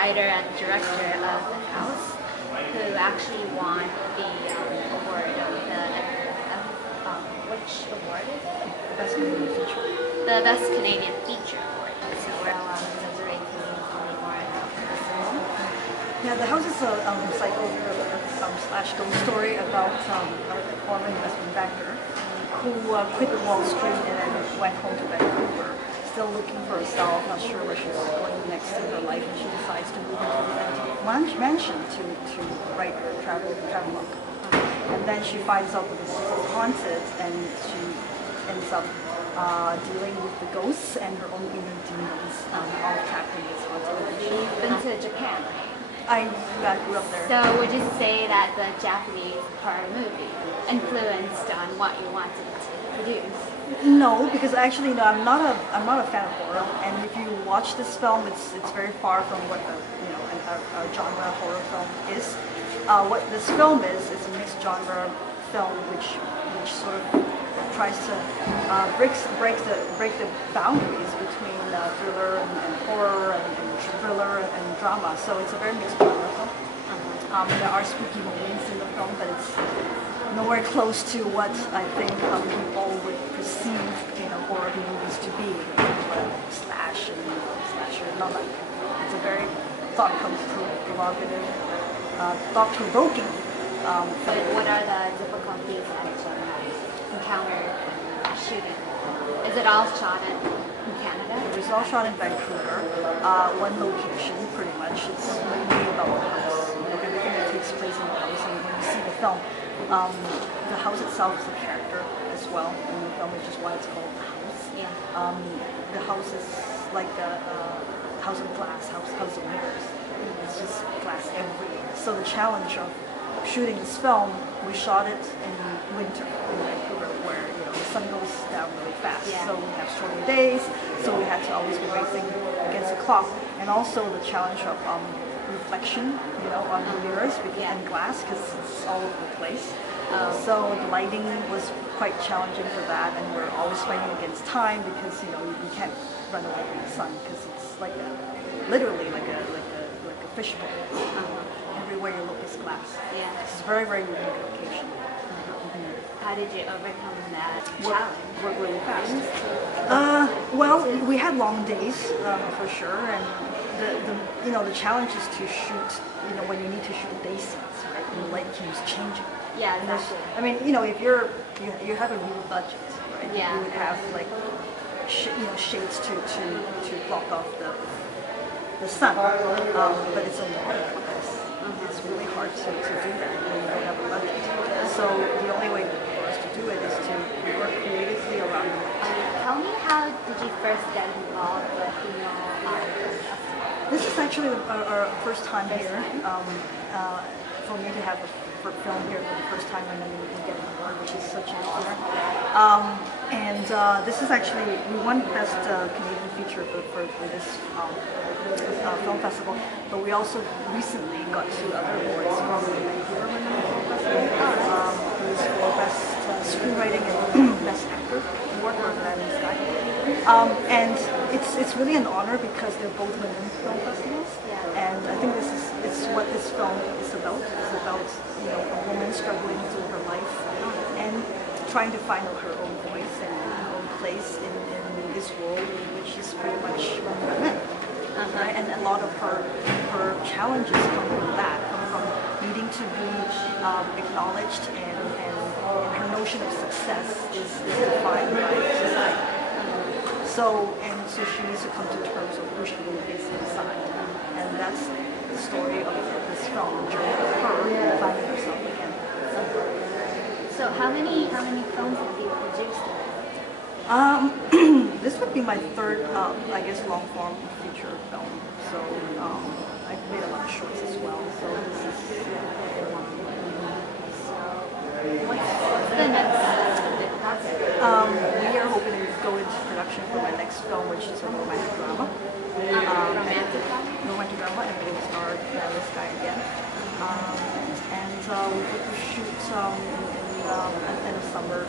writer and director of The House, who actually won the award of which award is it? Best Canadian Feature. The Best Canadian Feature Award. So Desiree Lim tell me more about this film. Yeah, The House is a psycho thriller slash ghost story about a former investment banker who quit Wall Street and then went home to Vancouver, still looking for herself, not sure where she's going next in her life, and she decides to move into this mansion to write her travel book. And then she finds out that this is haunted, and she ends up dealing with the ghosts and her own inner demons, all trapped in this haunted mansion. You've been to Japan, right? I grew up there. So would you say that the Japanese horror movie influenced on what you wanted to produce? No, because actually, no, I'm not a fan of horror. And if you watch this film, it's very far from what a genre horror film is. What this film is a mixed genre film, which sort of tries to break the boundaries between thriller and horror and thriller and drama. So it's a very mixed genre film. There are spooky moments in the film, but it's nowhere close to what I think people would perceive horror movies to be. Slasher, not like that. It's a very thought-provocative, thought-provoking film. What are the difficulties that you encountered shooting? Is it all shot in Canada? It was all shot in Vancouver, one location pretty much. It's mainly about the house, everything that takes place in the house. And when you see the film, the house itself is a character as well in the film, which is why it's called The House. Yeah. The house is like a house of glass, house of mirrors. It's just glass everywhere. So the challenge of shooting this film, we shot it in winter in Vancouver, where the sun goes down really fast. Yeah. So we have shorter days, so we had to always be racing against the clock. And also the challenge of reflection, on the mirrors and glass, because it's all over the place. So the lighting was quite challenging for that, and we're always fighting against time because you can't run away from the sun because it's literally like a fishbowl. Everywhere you look is glass. Yeah. It's a very, very unique location. How did you overcome that challenge? Work really fast. Well, we had long days for sure, and the challenge is to shoot. When you need to shoot day scenes, right? And the light keeps changing. Yeah, exactly. I mean, if you have a real budget, right? Yeah. You would have shades to block off the sun, but it's a lot of focus. It's really hard to do that when you don't have a budget. So the only way for us to do it is to work creatively around the light. Tell me, how did you first get involved with This is actually our first time here. For me to have a film here for the first time and then we get an award, which is such an honor. And this is actually, we won Best Canadian Feature for this film festival, but we also recently got 2 other awards from the Vancouver Film Festival. It was for Best Screenwriting and Best Actor award for that in Sky. And it's really an honor because they're both women film festivals, and I think it's what this film is about. It's about a woman struggling through her life and trying to find out her own voice and her own place in this world, which is pretty much run by men. Right? And a lot of her challenges come from that, come from needing to be acknowledged, and her notion of success is defined by society. So she needs to come to terms with who she really is inside, and that's the story of this film, the journey of her finding herself again. So how many films have you produced? This would be my 3rd, I guess, long-form feature film. So I've made a lot of shorts as well. So this is What's the next big project? we are hoping to go into production for my next film, which is a romantic drama. Romantic drama? Romantic drama, and it will star this guy again. And we hope to shoot in the summer